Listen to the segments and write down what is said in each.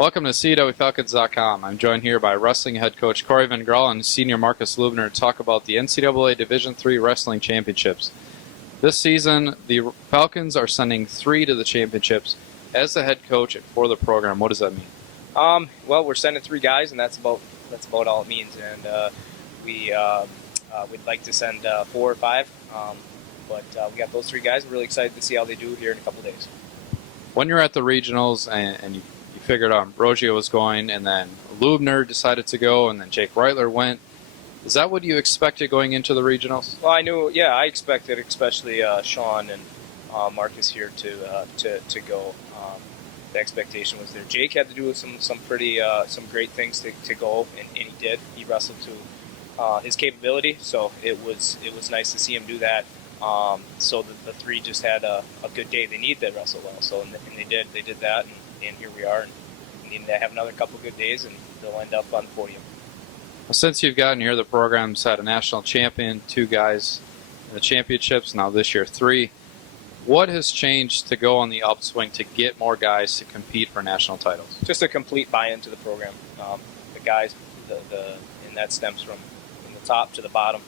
Welcome to CUWFalcons.com. I'm joined here by wrestling head coach Corey Van Graal and senior Marcus Lubner to talk about the NCAA Division III Wrestling Championships. This season, the Falcons are sending 3 to the championships. As the head coach for the program, what does that mean? Well, we're sending 3 guys, and that's about all it means. And we'd like to send 4 or 5, but we got those 3 guys. I'm really excited to see how they do here in a couple days. When you're at the regionals and you figured out Ambrocio was going, and then Lubner decided to go, and then Jake Reuteler went. Is that what you expected going into the regionals? Well, I expected, especially Sean and Marcus here to go. The expectation was there. Jake had to do some great things to go, and he did. He wrestled to his capability, so it was nice to see him do that. So the 3 just had a good day. They need to wrestle well, so and they did that, and here we are. And we need to have another couple good days, and they'll end up on the podium. Well, since you've gotten here, the program's had a national champion, 2 guys in the championships, now this year 3. What has changed to go on the upswing to get more guys to compete for national titles? Just a complete buy-in to the program. The guys, and that stems from the top to the bottom,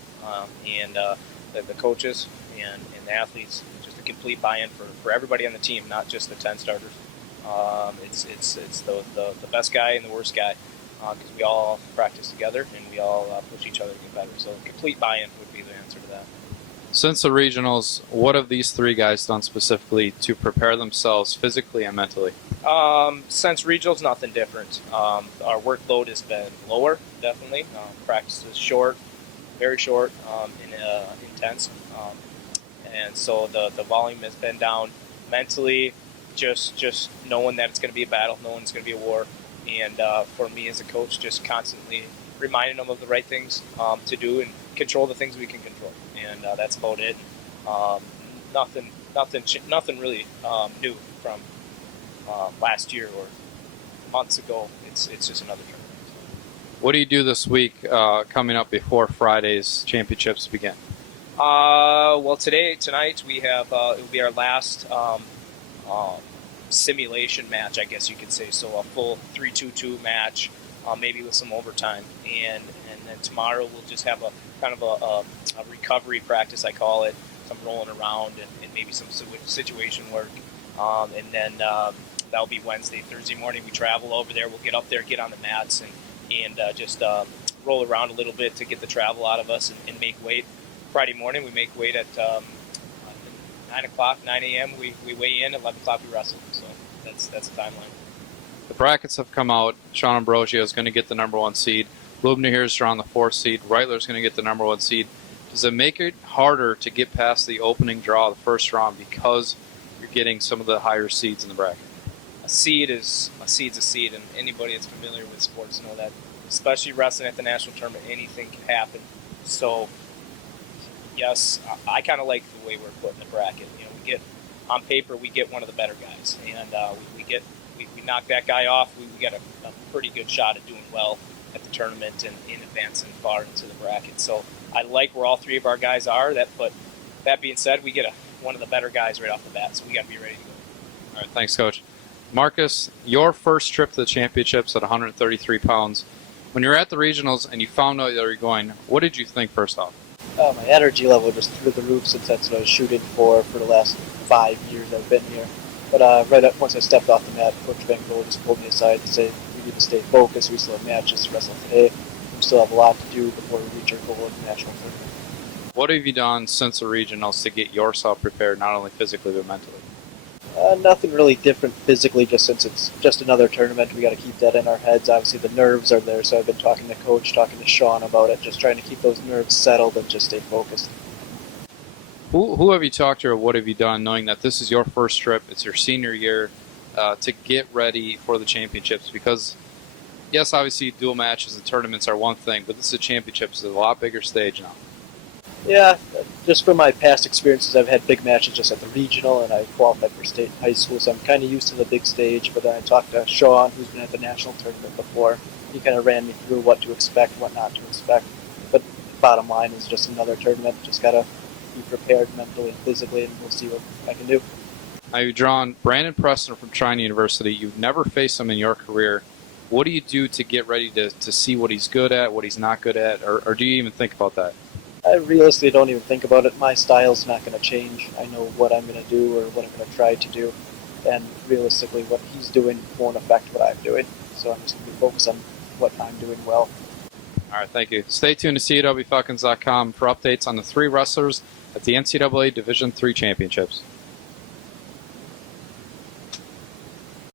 and the coaches and the athletes. Just a complete buy-in for everybody on the team, not just the 10 starters. It's the best guy and the worst guy, because we all practice together and we all push each other to get better. So complete buy-in would be the answer to that. Since the regionals, what have these 3 guys done specifically to prepare themselves physically and mentally? Since regionals, nothing different. Our workload has been lower, definitely. Practice is short, very short, and intense. And so the volume has been down. Mentally, just knowing that it's going to be a battle, knowing it's going to be a war. And for me as a coach, just constantly reminding them of the right things to do and control the things we can control. And that's about it. Nothing really new from last year or months ago. It's just another tournament. What do you do this week coming up before Friday's championships begin? Well, tonight we have it will be our last simulation match, I guess you could say. So a full 3-2-2 match, maybe with some overtime, and then tomorrow we'll just have a kind of a recovery practice, I call it, some rolling around and maybe some situation work, and then that'll be Wednesday. Thursday morning we travel over there. We'll get up there, get on the mats, and just roll around a little bit to get the travel out of us and make weight. Friday morning we make weight at 9 o'clock, 9 a.m. We weigh in, 11 o'clock we wrestle. So that's the timeline. The brackets have come out. Sean Ambrocio is going to get the number 1 seed. Lubner here is around the 4th seed. Reuteler is going to get the number 1 seed. Does it make it harder to get past the opening draw, the first round, because you're getting some of the higher seeds in the bracket? A seed's a seed, and anybody that's familiar with sports know that. Especially wrestling at the national tournament, anything can happen. So yes, I kind of like the way we're put in the bracket. We get on paper, we get one of the better guys, and we knock that guy off. We get a pretty good shot at doing well at the tournament and in advancing far into the bracket. So I like where all 3 of our guys are. But that being said, we get one of the better guys right off the bat, so we got to be ready to go. All right, thanks, Coach. Marcus, your first trip to the championships at 133 pounds. When you're at the regionals and you found out that you were going, what did you think first off? My energy level just through the roof, since that's what I was shooting for the last 5 years I've been here. But once I stepped off the mat, Coach Van Graal just pulled me aside to say, we need to stay focused. We still have matches to wrestle today. We still have a lot to do before we reach our goal in the national tournament. What have you done since the regionals to get yourself prepared, not only physically but mentally? Nothing really different physically, just since it's just another tournament. We got to keep that in our heads. Obviously, the nerves are there, so I've been talking to Coach, talking to Sean about it, just trying to keep those nerves settled and just stay focused. Who have you talked to, or what have you done, knowing that this is your first trip, it's your senior year, to get ready for the championships? Because, yes, obviously dual matches and tournaments are one thing, but this is a championships, it's a lot bigger stage now. Yeah, just from my past experiences, I've had big matches just at the regional, and I qualified for state and high school, so I'm kind of used to the big stage. But then I talked to Sean, who's been at the national tournament before. He kind of ran me through what to expect, what not to expect. But bottom line is just another tournament. Just got to be prepared mentally and physically, and we'll see what I can do. Now you've drawn Brandon Preston from China University. You've never faced him in your career. What do you do to get ready to see what he's good at, what he's not good at, or do you even think about that? I realistically don't even think about it. My style's not going to change. I know what I'm going to do or what I'm going to try to do, and realistically what he's doing won't affect what I'm doing. So I'm just going to be focused on what I'm doing well. All right, thank you. Stay tuned to CUWFalcons.com for updates on the 3 wrestlers at the NCAA Division III Championships.